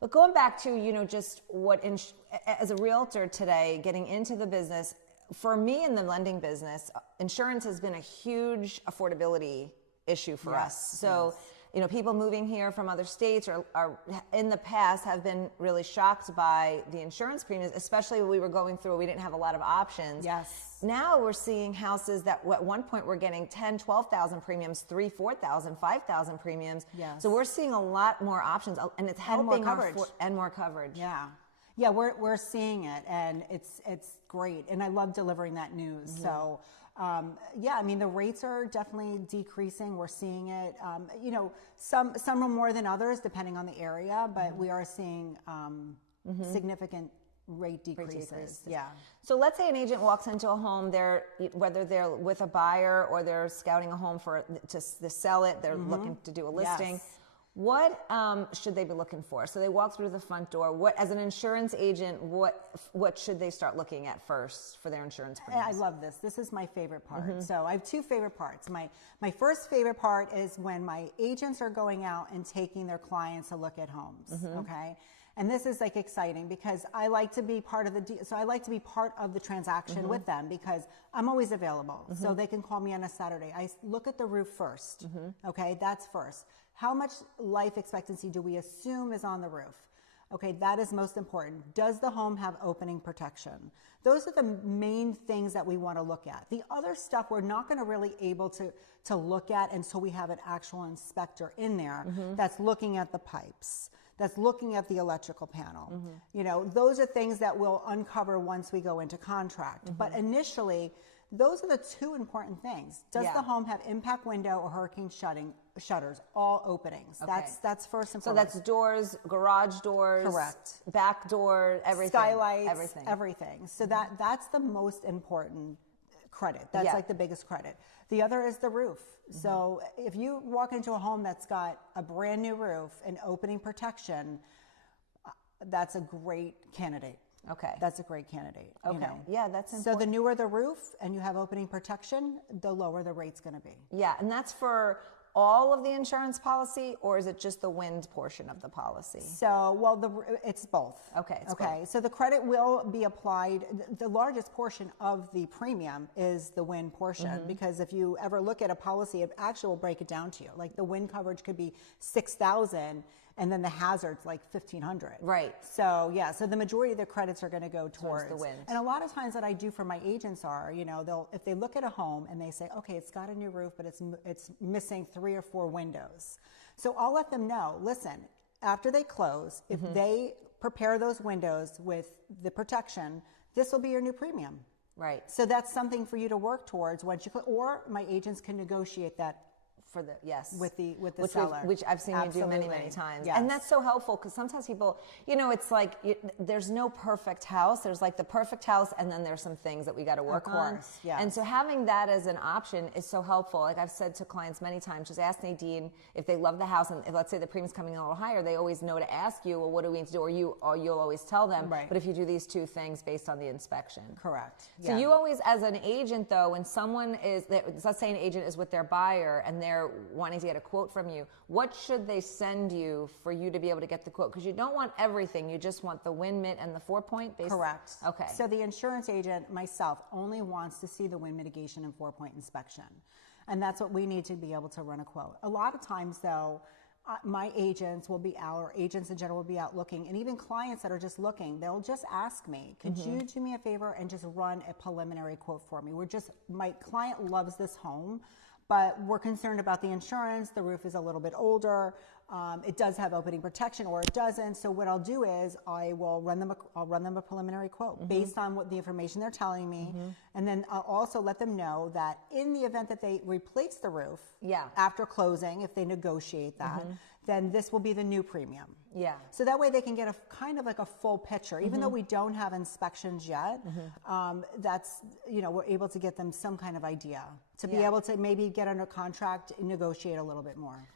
But going back to, just what, as a realtor today, getting into the business, for me in the lending business, insurance has been a huge affordability issue for us. So, people moving here from other states are in the past have been really shocked by the insurance premiums, especially when we were going through, we didn't have a lot of options. Yes. Now we're seeing houses that at one point we're getting 10, 12,000 premiums, 3, 4,000, 5,000 premiums. Yes. So we're seeing a lot more options, and it's helping more coverage. and more coverage. Yeah. Yeah, we're seeing it, and it's great, and I love delivering that news. So, the rates are definitely decreasing. We're seeing it. Some are more than others, depending on the area, but we are seeing significant rate decreases. Yeah. So let's say an agent walks into a home, whether they're with a buyer or they're scouting a home to sell it, they're looking to do a listing. Yes. What should they be looking for? So they walk through the front door. What, as an insurance agent, what should they start looking at first for their insurance premiums? I love this. This is my favorite part. So I have two favorite parts. My first favorite part is when my agents are going out and taking their clients to look at homes. Okay. And this is exciting because I like to be part of the transaction with them because I'm always available. So they can call me on a Saturday. I look at the roof first. Okay. That's first. How much life expectancy do we assume is on the roof? Okay, that is most important. Does the home have opening protection? Those are the main things that we want to look at. The other stuff we're not going to really able to look at until we have an actual inspector in there that's looking at the pipes, that's looking at the electrical panel. Those are things that we'll uncover once we go into contract. But initially, those are the two important things. Does the home have impact window or hurricane shutters, all openings? Okay. That's first and foremost. So that's doors, garage doors, correct, back door, everything, skylights, everything. So that's the most important credit. That's the biggest credit. The other is the roof. So if you walk into a home that's got a brand new roof and opening protection, that's a great candidate. Okay. That's a great candidate. Okay. Yeah, that's important. So the newer the roof and you have opening protection, the lower the rate's going to be. Yeah, and that's for all of the insurance policy, or is it just the wind portion of the policy? So, it's both. Okay. Both. So the credit will be applied. The largest portion of the premium is the wind portion, because if you ever look at a policy, it actually will break it down to you. Like the wind coverage could be $6,000, and then the hazard's like $1,500. Right. So so the majority of the credits are going to go towards the wind. And a lot of times what I do for my agents are, if they look at a home and they say, okay, it's got a new roof, but it's missing 3 or 4 windows. So I'll let them know, listen, after they close, if they prepare those windows with the protection, this will be your new premium. Right. So that's something for you to work towards once you, or my agents can negotiate that for the with the seller, which I've seen Absolutely. you do many times. Yes. And that's so helpful because sometimes people, it's like there's no perfect house. There's like the perfect house, and then there's some things that we got to work on. Yes. And so having that as an option is so helpful. Like I've said to clients many times, just ask Nadine if they love the house, and if, let's say the premium's coming in a little higher, they always know to ask you, well, what do we need to do? Or you'll always tell them. Right. But if you do these 2 things based on the inspection, correct. So you always, as an agent though, when someone let's say an agent is with their buyer and they're wanting to get a quote from you, what should they send you for you to be able to get the quote? Because you don't want everything. You just want the wind mitt and the 4-point base. Correct. Okay. So the insurance agent, myself, only wants to see the wind mitigation and 4-point inspection. And that's what we need to be able to run a quote. A lot of times though, my agents will be out, or agents in general will be out looking, and even clients that are just looking, they'll just ask me, could you do me a favor and just run a preliminary quote for me? My client loves this home, but we're concerned about the insurance. The roof is a little bit older. It does have opening protection, or it doesn't. So what I'll do is I'll run them a preliminary quote based on what the information they're telling me, and then I'll also let them know that in the event that they replace the roof, after closing, if they negotiate that, then this will be the new premium. Yeah. So that way they can get a kind of like a full picture, even though we don't have inspections yet. That's we're able to get them some kind of idea to be able to maybe get under contract and negotiate a little bit more.